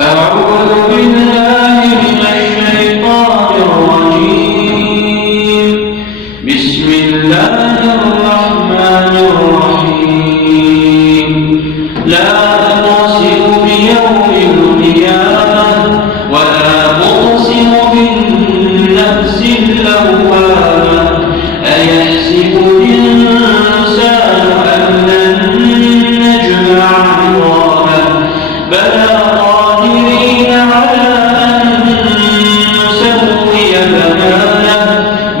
أعوذ بالله من الشيطان الرجيم. بسم الله الرحمن الرحيم. لا أقسم بيوم القيامة ولا أقسم بالنفس اللوامة. أيحسب الإنسان أن لن نجمع عظامه بلى قادرين على أن نسوي بنانه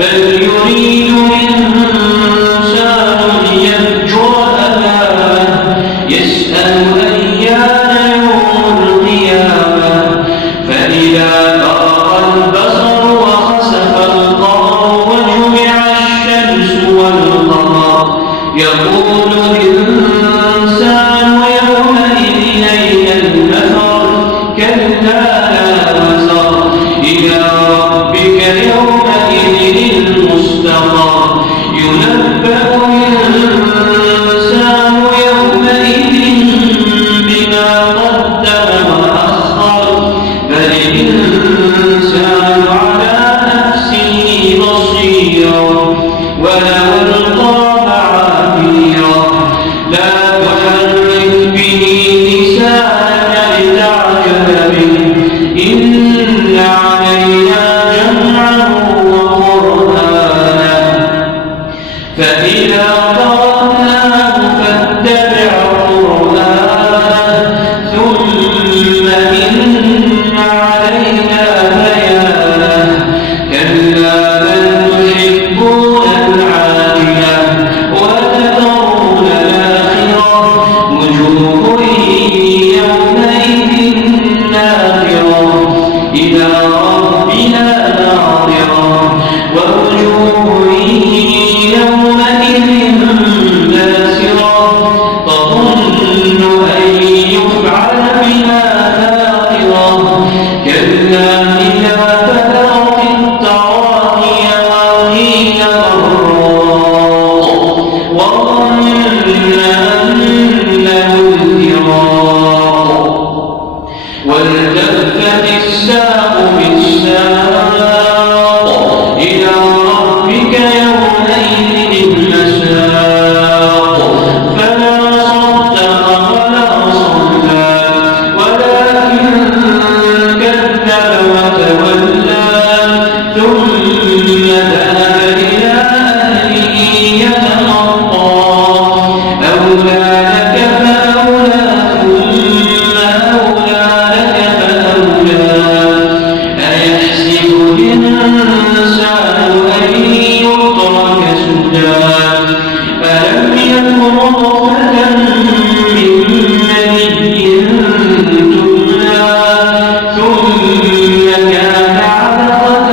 بل يريد الإنسان ليفجر أمامه يسأل أيان يوم القيامة فإذا برق البصر وخسف القمر وجمع الشمس والقمر يقول الإنسان يومئذ أين المفر كلا لا وزر إلى ربك يومئذ المستقر ينبأ الإنسان يومئذ بما قدم وأخر بل الإنسان على نفسه بصير ولو ألقى معاذيره لا تحرك به لسانك لتعجل به إن علينا جمعه وقرآنه فإذا قرأناه فاتبع قرآنه ثم إن علينا بيانه كلا بل تحبون العاجلة وتذرون الآخرة وجوه يومئذ ناظرة إلى ربها ناظرة ووجوه يومئذ باسرة تظن أن يفعل بها فاقرة كلا إذا بلغت التراقي وقيل الراق وظن أنه الفراق والتفت الساق بالساق إلى ربك يومئذ المساق فلا صدق ولا صلى ولكن كذب وتولى ثم ذهب إلى أهله يتمطى أولى لك فأولى ثم أولى لك فأولى أيحسب الإنسان أن يترك سدى ألم يك نطفة من مني تمنى ثم كان علقة